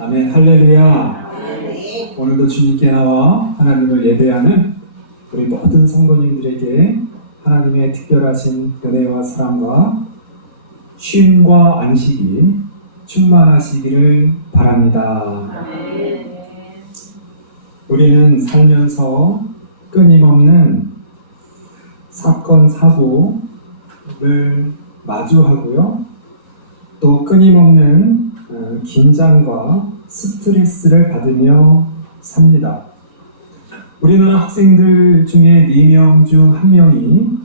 아멘. 할렐루야. 오늘도 주님께 나와 하나님을 예배하는 우리 모든 성도님들에게 하나님의 특별하신 은혜와 사랑과 쉼과 안식이 충만하시기를 바랍니다. 우리는 살면서 끊임없는 사건, 사고를 마주하고요. 또 끊임없는 긴장과 스트레스를 받으며 삽니다. 우리나라 학생들 중에 4명 중 1명이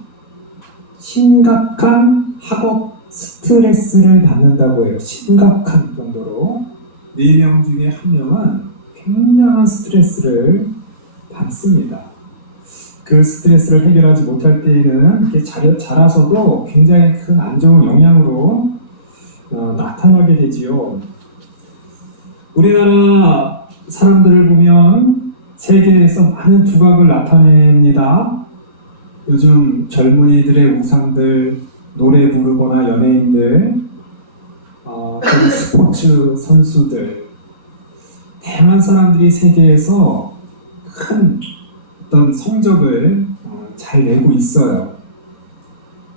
심각한 학업 스트레스를 받는다고 해요. 심각한 정도로 4명 중에 1명은 굉장한 스트레스를 받습니다. 그 스트레스를 해결하지 못할 때에는 이렇게 자라서도 굉장히 큰 안 좋은 영향으로 나타나게 되지요. 우리나라 사람들을 보면 세계에서 많은 두각을 나타냅니다. 요즘 젊은이들의 우상들, 노래 부르거나 연예인들, 스포츠 선수들, 다양한 사람들이 세계에서 큰 어떤 성적을 잘 내고 있어요.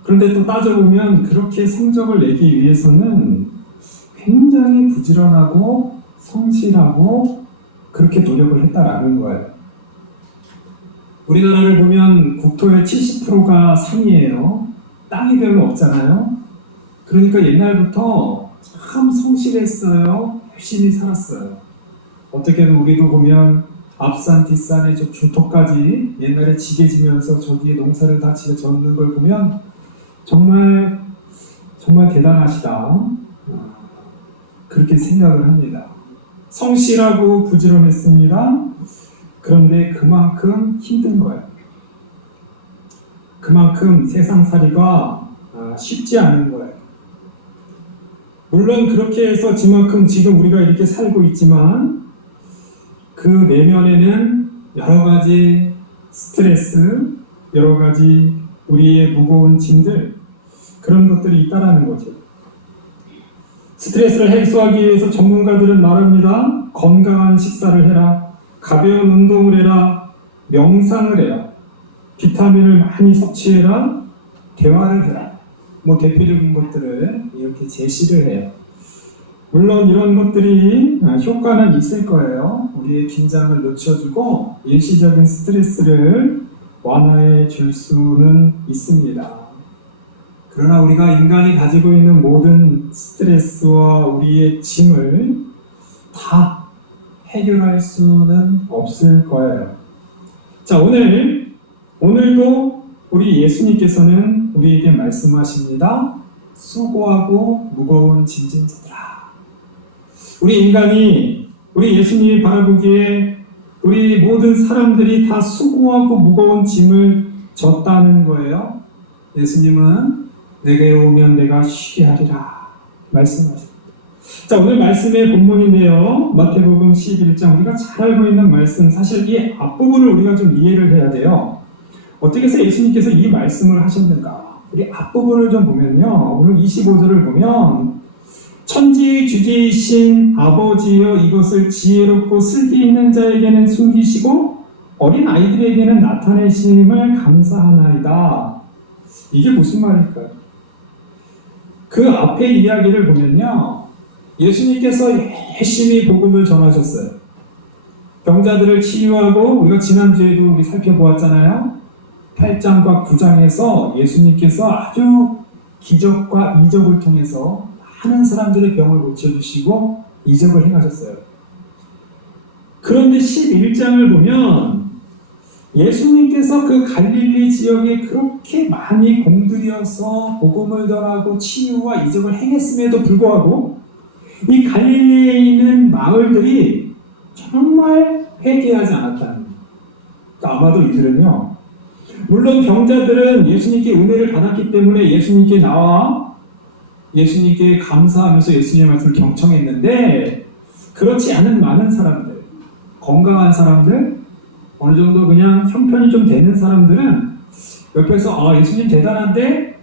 그런데 또 따져보면 그렇게 성적을 내기 위해서는 굉장히 부지런하고 성실하고 그렇게 노력을 했다라는 거예요. 우리나라를 보면 국토의 70%가 산이에요. 땅이 별로 없잖아요. 그러니까 옛날부터 참 성실했어요. 열심히 살았어요. 어떻게든 우리도 보면 앞산 뒷산에 저 중토까지 옛날에 지게 지면서 저기에 농사를 다 지어 젓는 걸 보면 정말 대단하시다. 그렇게 생각을 합니다. 성실하고 부지런했습니다. 그런데 그만큼 힘든 거예요. 그만큼 세상살이가 쉽지 않은 거예요. 물론 그렇게 해서 지만큼 지금 우리가 이렇게 살고 있지만 그 내면에는 여러 가지 스트레스, 여러 가지 우리의 무거운 짐들, 그런 것들이 있다라는 거죠. 스트레스를 해소하기 위해서 전문가들은 말합니다. 건강한 식사를 해라, 가벼운 운동을 해라, 명상을 해라, 비타민을 많이 섭취해라, 대화를 해라. 대표적인 것들을 이렇게 제시를 해요. 물론 이런 것들이 효과는 있을 거예요. 우리의 긴장을 늦춰주고 일시적인 스트레스를 완화해 줄 수는 있습니다. 그러나 우리가 인간이 가지고 있는 모든 스트레스와 우리의 짐을 다 해결할 수는 없을 거예요. 자, 오늘도 우리 예수님께서는 우리에게 말씀하십니다. 수고하고 무거운 짐진 자들아. 우리 인간이, 우리 예수님이 바라보기에 우리 모든 사람들이 다 수고하고 무거운 짐을 졌다는 거예요. 예수님은 내게 오면 내가 쉬게 하리라 말씀하십니다. 자, 오늘 말씀의 본문인데요. 마태복음 11장, 우리가 잘 알고 있는 말씀, 사실 이 앞부분을 우리가 좀 이해를 해야 돼요. 어떻게 해서 예수님께서 이 말씀을 하셨는가? 우리 앞부분을 좀 보면요. 오늘 25절을 보면 천지의 주제이신 아버지여 이것을 지혜롭고 슬기 있는 자에게는 숨기시고 어린 아이들에게는 나타내심을 감사하나이다. 이게 무슨 말일까요? 그 앞에 이야기를 보면요. 예수님께서 열심히 복음을 전하셨어요. 병자들을 치유하고 우리가 지난주에도 우리 살펴보았잖아요. 8장과 9장에서 예수님께서 아주 기적과 이적을 통해서 많은 사람들의 병을 고쳐주시고 이적을 행하셨어요. 그런데 11장을 보면 예수님께서 그 갈릴리 지역에 그렇게 많이 공들여서 복음을 전하고 치유와 이적을 행했음에도 불구하고 이 갈릴리에 있는 마을들이 정말 회개하지 않았다는 거예요. 아마도 이들은요, 물론 병자들은 예수님께 은혜를 받았기 때문에 예수님께 나와 예수님께 감사하면서 예수님의 말씀을 경청했는데, 그렇지 않은 많은 사람들, 건강한 사람들, 어느 정도 그냥 형편이 좀 되는 사람들은 옆에서 예수님 대단한데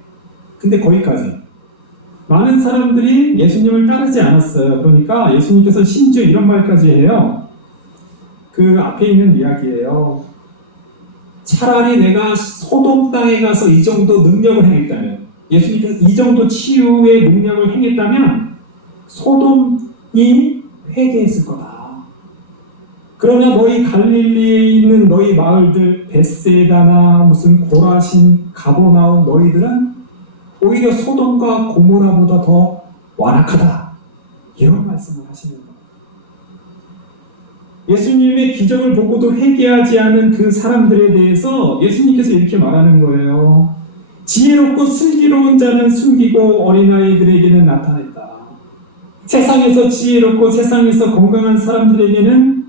근데 거기까지, 많은 사람들이 예수님을 따르지 않았어요. 그러니까 예수님께서 심지어 이런 말까지 해요. 그 앞에 있는 이야기예요. 차라리 내가 소돔 땅에 가서 이 정도 능력을 행했다면, 예수님께서 이 정도 치유의 능력을 행했다면 소돔이 회개했을 거다. 그러나 너희 갈릴리에 있는 너희 마을들 베세다나 무슨 고라신 가보나움 너희들은 오히려 소돔과 고모라보다 더 완악하다. 이런 말씀을 하시는 거예요. 예수님의 기적을 보고도 회개하지 않은 그 사람들에 대해서 예수님께서 이렇게 말하는 거예요. 지혜롭고 슬기로운 자는 숨기고 어린아이들에게는 나타냈다. 세상에서 지혜롭고 세상에서 건강한 사람들에게는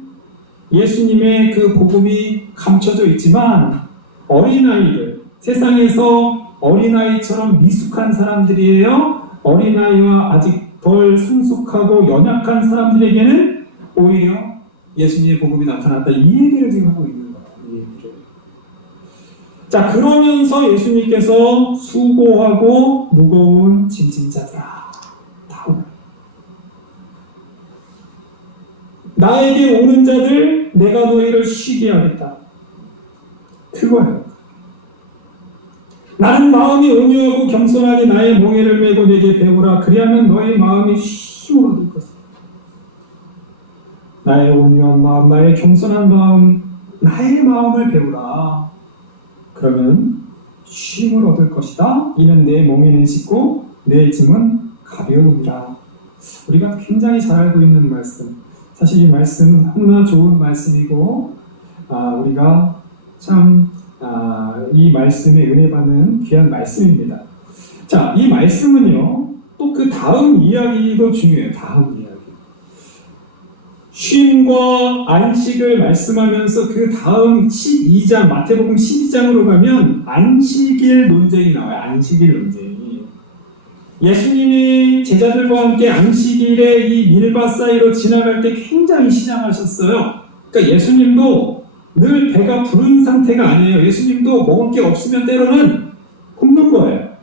예수님의 그 복음이 감춰져 있지만 어린아이들, 세상에서 어린아이처럼 미숙한 사람들이에요. 어린아이와 아직 덜 성숙하고 연약한 사람들에게는 오히려 예수님의 복음이 나타났다. 이 얘기를 지금 하고 있는 거예요. 이 얘기를. 자, 그러면서 예수님께서 수고하고 무거운 짐진 자들아, 다음 나에게 오는 자들 내가 너희를 쉬게 하겠다. 그거예요. 나는 마음이 온유하고 겸손하게 나의 멍에를 메고 내게 배우라. 그리하면 너희 마음이 쉼을 얻을 것이다. 나의 온유한 마음, 나의 겸손한 마음, 나의 마음을 배우라. 그러면 쉼을 얻을 것이다. 이는 내 멍에는 씻고 내 짐은 가벼우리라. 우리가 굉장히 잘 알고 있는 말씀. 사실 이 말씀은 너무나 좋은 말씀이고 우리가 참 이 말씀에 은혜 받는 귀한 말씀입니다. 자, 이 말씀은요, 또 그 다음 이야기도 중요해요. 다음 이야기. 쉼과 안식을 말씀하면서 그 다음 12장, 마태복음 12장으로 가면 안식일 논쟁이 나와요. 안식일 논쟁이. 예수님이 제자들과 함께 안식일에 이 밀밭 사이로 지나갈 때 굉장히 시장하셨어요. 그러니까 예수님도 늘 배가 부른 상태가 아니에요. 예수님도 먹을 게 없으면 때로는 굶는 거예요.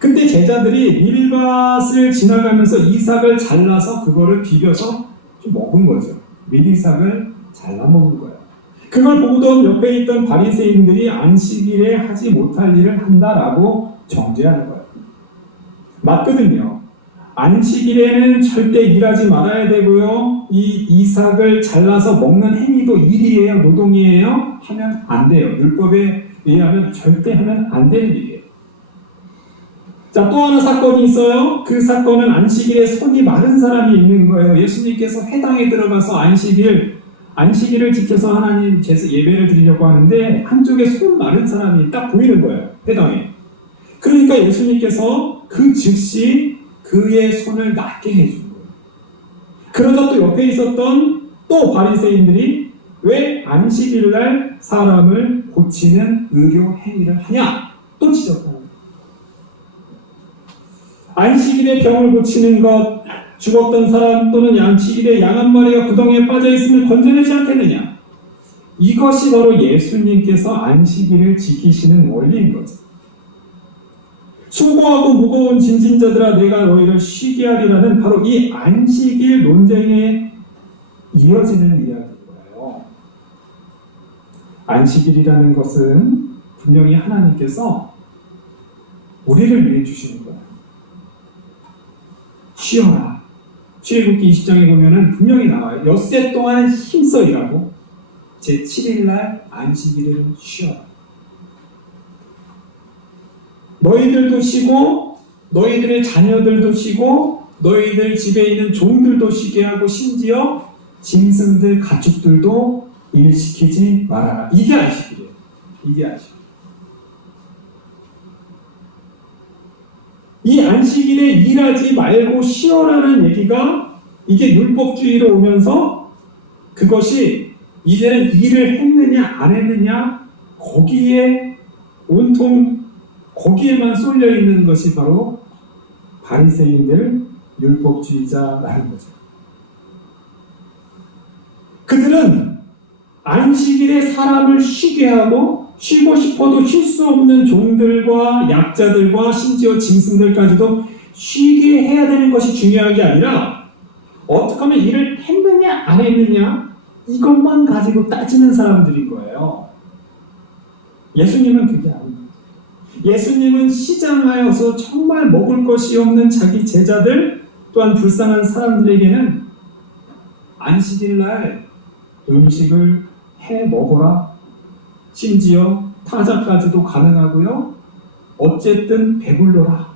그때 제자들이 밀밭을 지나가면서 이삭을 잘라서 그거를 비벼서 좀 먹은 거죠. 밀이삭을 잘라 먹은 거예요. 그걸 보던 옆에 있던 바리새인들이 안식일에 하지 못할 일을 한다라고 정죄하는 거예요. 맞거든요. 안식일에는 절대 일하지 말아야 되고요. 이 이삭을 잘라서 먹는 행위도 일이에요, 노동이에요. 하면 안 돼요. 율법에 의하면 절대 하면 안 되는 일이에요. 자, 또 하나 사건이 있어요. 그 사건은 안식일에 손이 마른 사람이 있는 거예요. 예수님께서 회당에 들어가서 안식일을 지켜서 하나님 예배를 드리려고 하는데 한쪽에 손 마른 사람이 딱 보이는 거예요. 회당에. 그러니까 예수님께서 그 즉시 그의 손을 낫게 해준 거예요. 그러자 또 옆에 있었던 또 바리새인들이 왜 안식일날 사람을 고치는 의료 행위를 하냐? 또 지적하는 거예요. 안식일에 병을 고치는 것, 죽었던 사람 또는 안식일에 양 한 마리가 구덩이에 빠져있으면 건져내지 않겠느냐? 이것이 바로 예수님께서 안식일을 지키시는 원리인 거죠. 수고하고 무거운 짐진 자들아 내가 너희를 쉬게 하리라는 바로 이 안식일 논쟁에 이어지는 이야기인 거예요. 안식일이라는 것은 분명히 하나님께서 우리를 위해 주시는 거예요. 쉬어라. 출애굽기 20장에 보면은 분명히 나와요. 엿새 동안 힘써 일하고 제7일날 안식일에는 쉬어라. 너희들도 쉬고 너희들의 자녀들도 쉬고 너희들 집에 있는 종들도 쉬게 하고 심지어 짐승들 가축들도 일시키지 말아라. 이게 안식일이에요. 이게 안식일. 이 안식일에 일하지 말고 쉬어라는 얘기가 이게 율법주의로 오면서 그것이 이제는 일을 했느냐 안 했느냐 거기에 온통 거기에만 쏠려 있는 것이 바로 바리새인들 율법주의자라는 거죠. 그들은 안식일에 사람을 쉬게 하고 쉬고 싶어도 쉴 수 없는 종들과 약자들과 심지어 짐승들까지도 쉬게 해야 되는 것이 중요한 게 아니라 어떻게 하면 일을 했느냐 안 했느냐 이것만 가지고 따지는 사람들인 거예요. 예수님은 그게 아닙니다. 예수님은 시장하여서 정말 먹을 것이 없는 자기 제자들 또한 불쌍한 사람들에게는 안식일날 음식을 해 먹어라. 심지어 타자까지도 가능하고요. 어쨌든 배불러라.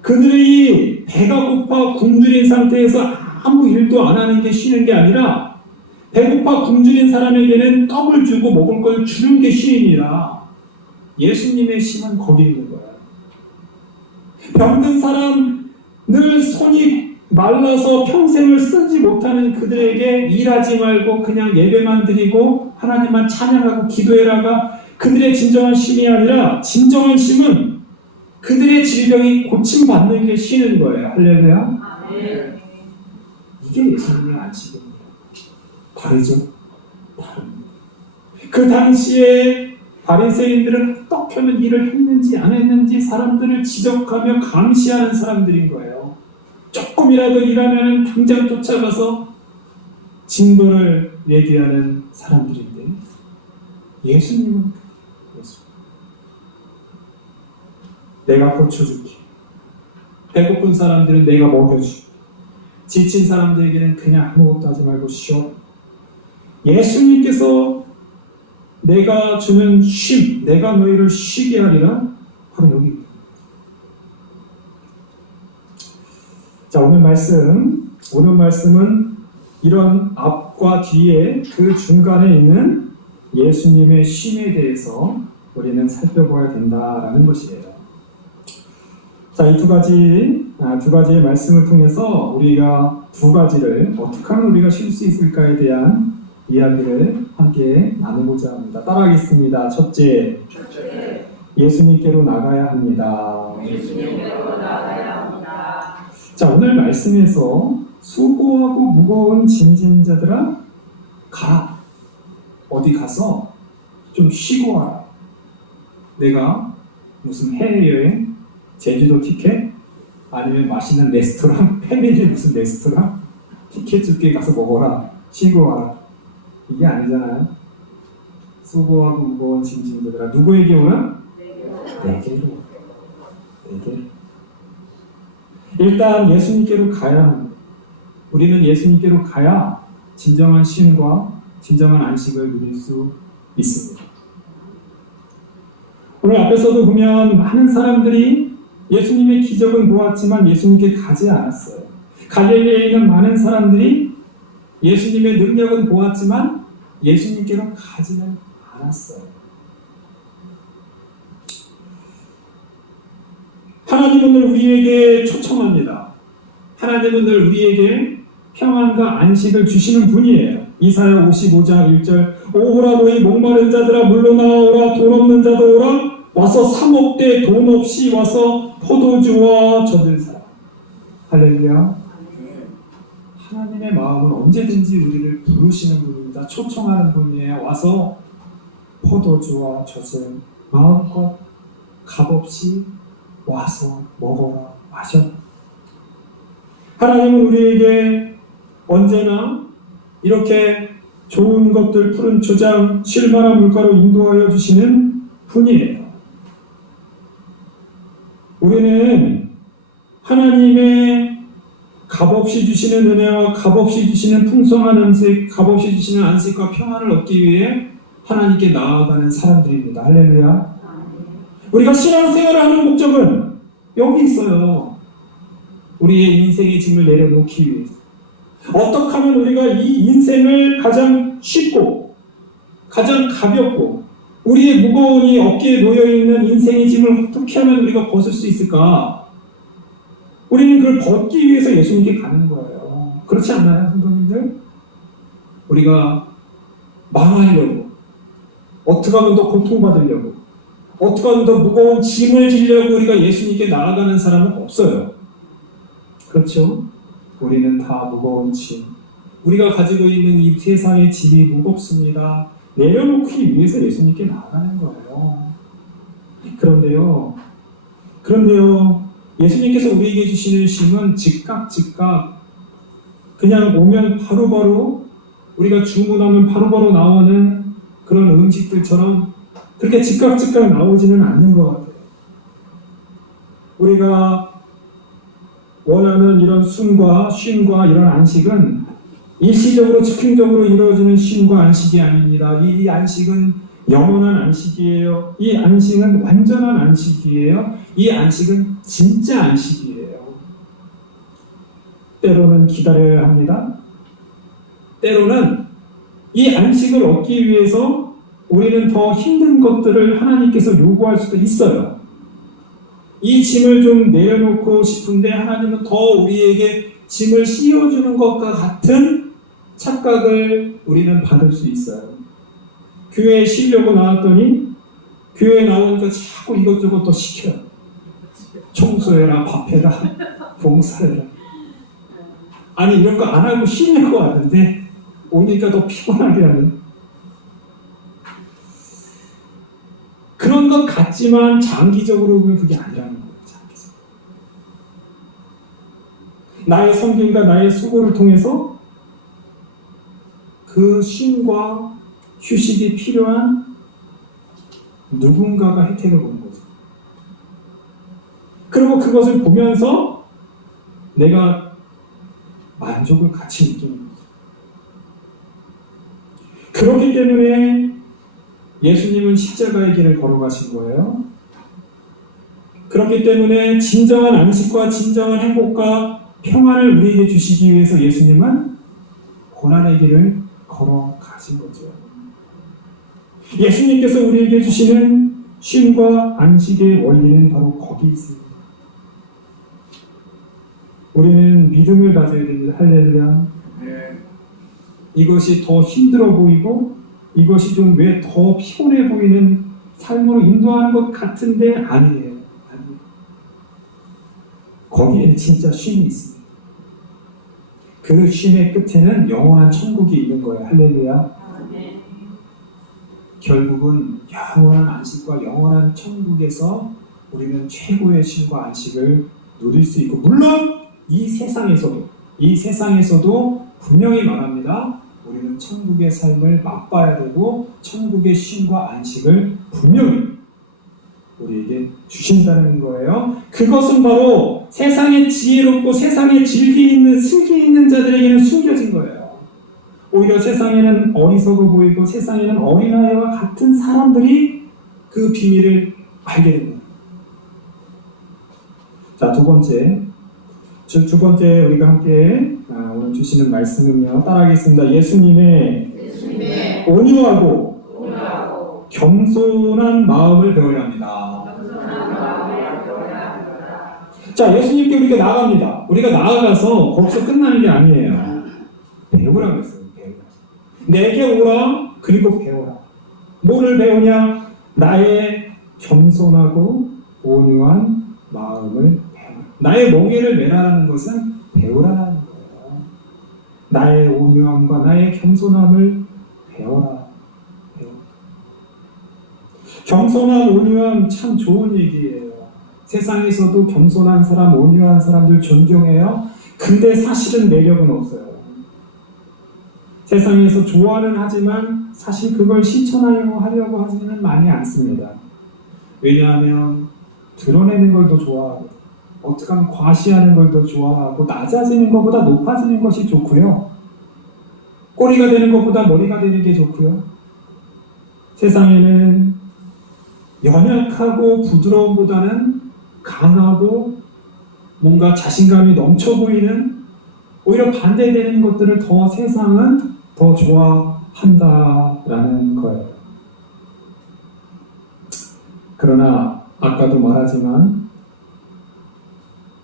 그들이 배가 고파 굶주린 상태에서 아무 일도 안 하는 게 쉬는 게 아니라 배고파 굶주린 사람에게는 떡을 주고 먹을 걸 주는 게 쉼이라. 예수님의 쉼은 거기 있는 거예요. 병든 사람, 늘 손이 말라서 평생을 쓰지 못하는 그들에게 일하지 말고 그냥 예배만 드리고 하나님만 찬양하고 기도해라가 그들의 진정한 쉼이 아니라 진정한 쉼은 그들의 질병이 고침받는 게 쉬는 거예요. 할렐루야. 이게 예수님의 안식입니다. 다르죠? 다릅니다. 그 당시에 바리새인들은 어떻게 일을 했는지 안 했는지 사람들을 지적하며 감시하는 사람들인 거예요. 조금이라도 일하면 당장 쫓아가서 징벌을 얘기하는 사람들인데 예수님은 내가 고쳐줄게. 배고픈 사람들은 내가 먹여줄게. 지친 사람들에게는 그냥 아무것도 하지 말고 쉬어. 예수님께서 내가 주는 쉼, 내가 너희를 쉬게 하리라. 바로 여기입니다. 자, 오늘 말씀은 이런 앞과 뒤에 그 중간에 있는 예수님의 쉼에 대해서 우리는 살펴봐야 된다라는 것이에요. 자, 이 두 가지의 말씀을 통해서 우리가 두 가지를 어떻게 하면 우리가 쉴 수 있을까에 대한 이야기를 함께 나누고자 합니다. 따라하겠습니다. 첫째, 예수님께로 나가야 합니다. 자, 오늘 말씀에서 수고하고 무거운 짐진 자들아 가라. 어디 가서 좀 쉬고 와라. 내가 무슨 해외여행, 제주도 티켓, 아니면 맛있는 레스토랑, 패밀리 무슨 레스토랑 티켓 줄게 가서 먹어라. 쉬고 와라. 이게 아니잖아요. 수고하고 무거운 짐진 자들아 누구에게 오나? 내게로. 일단 예수님께로 가야 합니다. 우리는 예수님께로 가야 진정한 쉼과 진정한 안식을 누릴 수 있습니다. 오늘 앞에서도 보면 많은 사람들이 예수님의 기적은 보았지만 예수님께 가지 않았어요. 갈릴리에 있는 많은 사람들이 예수님의 능력은 보았지만 예수님께로 가지는 않았어요. 하나님은 늘 우리에게 초청합니다. 하나님은 늘 우리에게 평안과 안식을 주시는 분이에요. 이사야 55장 1절 오라 너희 목마른 자들아 물러나오라 돈 없는 자도 오라 와서 사 먹되 돈 없이 와서 포도주와 젖을 사라. 할렐루야. 하나님의 마음은 언제든지 우리를 부르시는 분입니다. 초청하는 분이에요. 와서 포도주와 젖을 마음껏 값없이 와서 먹어라 마셔라. 하나님은 우리에게 언제나 이렇게 좋은 것들 푸른 초장 쉴만한 물가로 인도하여 주시는 분이에요. 우리는 하나님의 값없이 주시는 은혜와 값없이 주시는 풍성한 음식, 값없이 주시는 안식과 평안을 얻기 위해 하나님께 나아가는 사람들입니다. 할렐루야. 우리가 신앙생활을 하는 목적은 여기 있어요. 우리의 인생의 짐을 내려놓기 위해서. 어떻게 하면 우리가 이 인생을 가장 쉽고 가장 가볍고 우리의 무거운이 어깨에 놓여있는 인생의 짐을 어떻게 하면 우리가 벗을 수 있을까? 우리는 그걸 벗기 위해서 예수님께 가는 거예요. 그렇지 않나요, 성도님들? 우리가 망하려고, 어떻게 하면 더 고통받으려고, 어떻게 하면 더 무거운 짐을 지려고 우리가 예수님께 나아가는 사람은 없어요. 그렇죠? 우리는 다 무거운 짐. 우리가 가지고 있는 이 세상의 짐이 무겁습니다. 내려놓기 위해서 예수님께 나아가는 거예요. 그런데요, 예수님께서 우리에게 주시는 쉼은 즉각 그냥 오면 바로바로 우리가 주문하면 바로바로 나오는 그런 음식들처럼 그렇게 즉각 나오지는 않는 것 같아요. 우리가 원하는 이런 쉼과 이런 안식은 일시적으로 즉흥적으로 이루어지는 쉼과 안식이 아닙니다. 이 안식은 영원한 안식이에요. 이 안식은 완전한 안식이에요. 이 안식은 진짜 안식이에요. 때로는 기다려야 합니다. 때로는 이 안식을 얻기 위해서 우리는 더 힘든 것들을 하나님께서 요구할 수도 있어요. 이 짐을 좀 내려놓고 싶은데 하나님은 더 우리에게 짐을 씌워주는 것과 같은 착각을 우리는 받을 수 있어요. 교회에 쉬려고 나왔더니 교회에 나오니까 자꾸 이것저것 또 시켜요. 청소해라, 밥해라, 봉사해라. 아니 이런 거 안 하고 쉬려고 하는데 오니까 더 피곤하게 하는 그런 것 같지만 장기적으로 보면 그게 아니라는 거예요. 장기적으로. 나의 섬김과 나의 수고를 통해서 그 쉼과 휴식이 필요한 누군가가 혜택을 보는 거죠. 그리고 그것을 보면서 내가 만족을 같이 느끼는 거죠. 그렇기 때문에 예수님은 십자가의 길을 걸어가신 거예요. 그렇기 때문에 진정한 안식과 진정한 행복과 평안을 우리에게 주시기 위해서 예수님은 고난의 길을 걸어가신 거죠. 예수님께서 우리에게 주시는 쉼과 안식의 원리는 바로 거기 있습니다. 우리는 믿음을 가져야 됩니다. 할렐루야. 이것이 더 힘들어 보이고 이것이 좀 왜 더 피곤해 보이는 삶으로 인도하는 것 같은데 아니에요. 거기에는 진짜 쉼이 있습니다. 그 쉼의 끝에는 영원한 천국이 있는 거예요. 할렐루야. 결국은 영원한 안식과 영원한 천국에서 우리는 최고의 쉼과 안식을 누릴 수 있고, 물론 이 세상에서도 분명히 말합니다. 우리는 천국의 삶을 맛봐야 되고 천국의 쉼과 안식을 분명히 우리에게 주신다는 거예요. 그것은 바로 세상에 지혜롭고 세상에 슬기 있는 자들에게는 숨겨진 거예요. 오히려 세상에는 어리석어 보이고 세상에는 어린아이와 같은 사람들이 그 비밀을 알게 됩니다. 자, 두 번째 우리가 함께 오늘 주시는 말씀은요. 따라하겠습니다. 예수님의 온유하고 겸손한 마음을 배워야 합니다. 자, 예수님께 우리가 나아갑니다. 우리가 나아가서 거기서 끝나는 게 아니에요. 배우라고 했어요. 내게 오라, 그리고 배워라. 뭐를 배우냐? 나의 겸손하고 온유한 마음을 배워라. 나의 멍에를 매라는 것은 배우라는 거예요. 나의 온유함과 나의 겸손함을 배워라. 겸손함, 온유함 참 좋은 얘기예요. 세상에서도 겸손한 사람, 온유한 사람들 존경해요. 근데 사실은 매력은 없어요. 세상에서 좋아는 하지만 사실 그걸 실천하려고 하지는 많이 않습니다. 왜냐하면 드러내는 걸 더 좋아하고 어떻게 하면 과시하는 걸 더 좋아하고 낮아지는 것보다 높아지는 것이 좋고요. 꼬리가 되는 것보다 머리가 되는 게 좋고요. 세상에는 연약하고 부드러움보다는 강하고 뭔가 자신감이 넘쳐 보이는 오히려 반대되는 것들을 더 세상은 더 좋아한다라는 거예요. 그러나 아까도 말하지만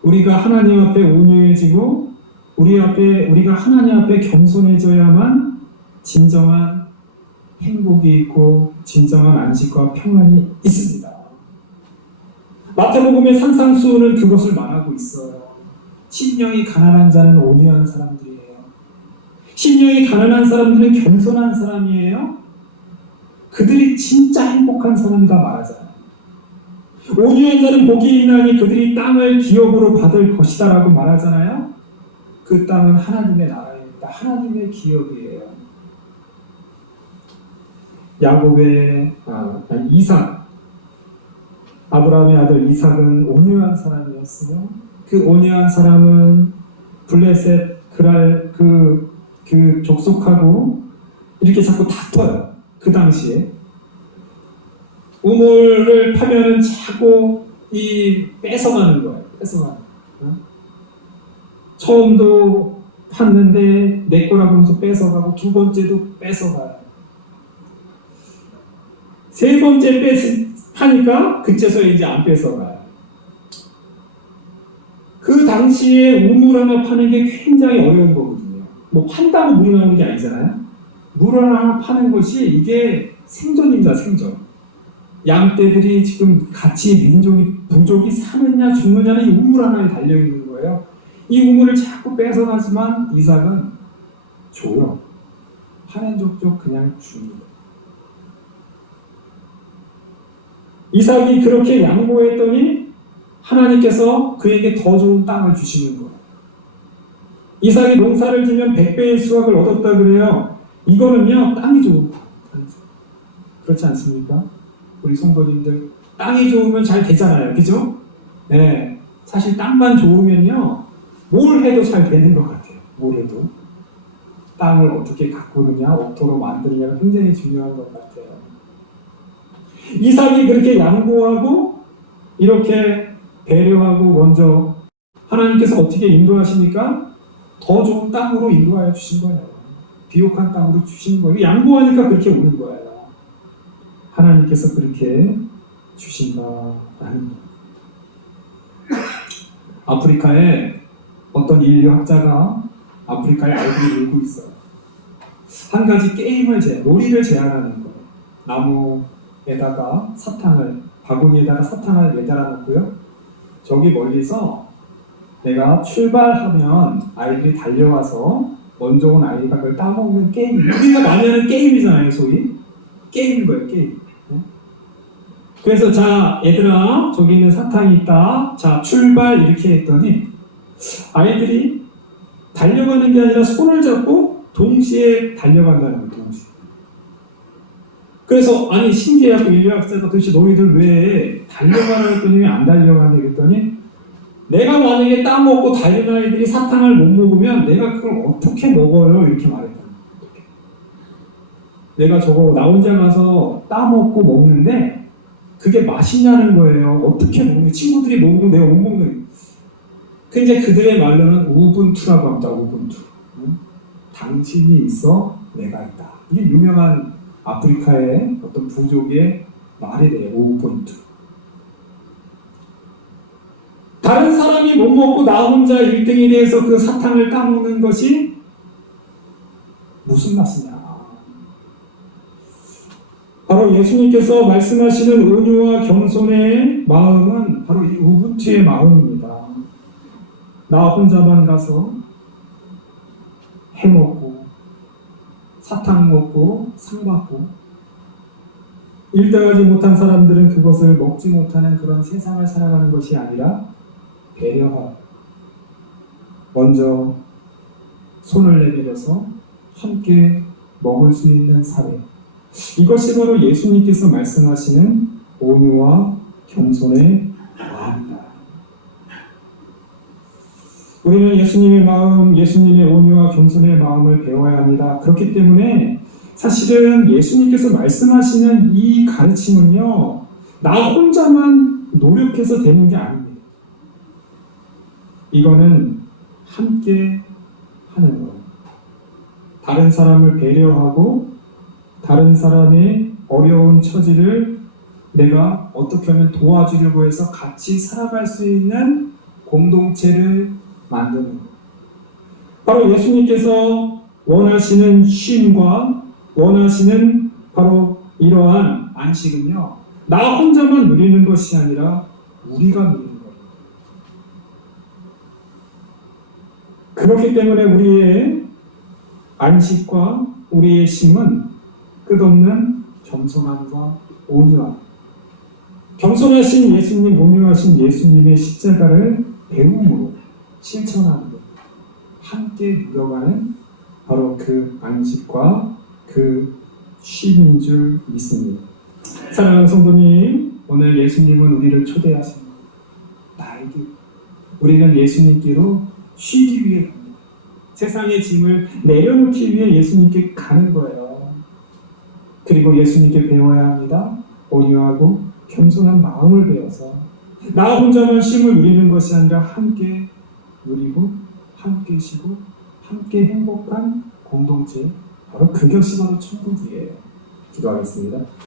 우리가 하나님 앞에 온유해지고 우리가 하나님 앞에 겸손해져야만 진정한 행복이 있고 진정한 안식과 평안이 있습니다. 마태복음의 산상수훈은 그것을 말하고 있어요. 심령이 가난한 자는 온유한 사람들이에요. 심령이 가난한 사람들은 겸손한 사람이에요. 그들이 진짜 행복한 사람이다 말하잖아요. 온유한 자는 복이 있나니 그들이 땅을 기업으로 받을 것이다 라고 말하잖아요. 그 땅은 하나님의 나라입니다. 하나님의 기업이에요. 이삭, 아브라함의 아들 이삭은 온유한 사람이었어요. 그 온유한 사람은 블레셋 그랄 그 족속하고 이렇게 자꾸 다퉈요. 그 당시에 우물을 파면은 자꾸 뺏어가는 거예요. 뺏어가는. 처음도 팠는데 내 거라고 하면서 뺏어가고 두 번째도 뺏어가요. 세 번째 파니까 그때서 이제 안 뺏어가요. 그 당시에 우물 하나 파는 게 굉장히 어려운 거거든요. 뭐 판다고 물이 나오는 게 아니잖아요. 물 하나 파는 것이 이게 생존입니다. 생존. 양떼들이 지금 같이 부족이 사느냐 죽느냐는 이 우물 하나에 달려있는 거예요. 이 우물을 자꾸 뺏어가지만 이삭은 줘요. 파는 족족 그냥 줍니다. 이삭이 그렇게 양보했더니 하나님께서 그에게 더 좋은 땅을 주시는 거예요. 이삭이 농사를 지면 100배의 수확을 얻었다 그래요. 이거는요, 땅이 좋은 땅. 그렇지 않습니까? 우리 성도님들, 땅이 좋으면 잘 되잖아요. 그죠? 네. 사실 땅만 좋으면요, 뭘 해도 잘 되는 것 같아요. 뭘 해도. 땅을 어떻게 가꾸느냐, 어떻게 만드느냐가 굉장히 중요한 것 같아요. 이삭이 그렇게 양보하고, 이렇게 배려하고, 먼저 하나님께서 어떻게 인도하시니까 더 좋은 땅으로 인도하여 주신 거예요. 비옥한 땅으로 주신 거예요. 양보하니까 그렇게 오는 거예요. 하나님께서 그렇게 주신다라는 거예요. 아프리카에 어떤 인류학자가 아프리카의 아이들을 놀고 있어요. 한 가지 놀이를 제안하는 거예요. 나무에다가 바구니에다가 사탕을 매달아 놓고요. 저기 멀리서 내가 출발하면 아이들이 달려와서 먼저 온 아이가 그걸 따먹는 게임. 우리가 많이 하는 게임이잖아요, 소위. 게임인 거예요, 게임. 그래서 자, 얘들아, 저기 있는 사탕이 있다. 자, 출발 이렇게 했더니 아이들이 달려가는 게 아니라 손을 잡고 동시에 달려간다는 거예요, 동시에. 그래서 아니 신기해하고 인류학자가 도대체 너희들 왜 달려가라 했더니 왜 안 달려가니 그랬더니 내가 만약에 따먹고 다른 아이들이 사탕을 못 먹으면 내가 그걸 어떻게 먹어요? 이렇게 말했다. 내가 저거 나 혼자 가서 따먹고 먹는데 그게 맛있냐는 거예요. 어떻게 먹는 친구들이 먹으면 내가 못 먹는. 근데 그들의 말로는 우분투라고 합니다. 우분투. 당신이 있어 내가 있다. 이게 유명한 아프리카의 어떤 부족의 말이래요. 우분투. 다른 사람이 못 먹고 나 혼자 1등이 돼서 그 사탕을 따먹는 것이 무슨 맛이냐. 바로 예수님께서 말씀하시는 온유와 겸손의 마음은 바로 이 우분투의 마음입니다. 나 혼자만 가서 해먹고 사탕 먹고 상 받고 일당하지 못한 사람들은 그것을 먹지 못하는 그런 세상을 살아가는 것이 아니라 배려하고 먼저 손을 내밀어서 함께 먹을 수 있는 사회. 이것이 바로 예수님께서 말씀하시는 온유와 겸손의 마음이다. 우리는 예수님의 마음, 예수님의 온유와 겸손의 마음을 배워야 합니다. 그렇기 때문에 사실은 예수님께서 말씀하시는 이 가르침은요, 나 혼자만 노력해서 되는 게 아닙니다. 이거는 함께 하는 거예요. 다른 사람을 배려하고 다른 사람의 어려운 처지를 내가 어떻게 하면 도와주려고 해서 같이 살아갈 수 있는 공동체를 만드는 거예요. 바로 예수님께서 원하시는 쉼과 원하시는 바로 이러한 안식은요, 나 혼자만 누리는 것이 아니라 우리가 누리는 거예요. 그렇기 때문에 우리의 안식과 우리의 쉼은 끝없는 겸손함과 온유함. 겸손하신 예수님, 온유하신 예수님의 십자가를 배움으로 실천하는 것, 함께 누려가는 바로 그 안식과 그 쉼인 줄 믿습니다. 사랑하는 성도님, 오늘 예수님은 우리를 초대하십니다. 나에게, 우리는 예수님께로 쉬기 위해 갑니다. 세상의 짐을 내려놓기 위해 예수님께 가는 거예요. 그리고 예수님께 배워야 합니다. 온유하고 겸손한 마음을 배워서 나 혼자만 쉼을 누리는 것이 아니라 함께 누리고 함께 쉬고 함께 행복한 공동체, 바로 그것이 바로 천국이에요. 기도하겠습니다.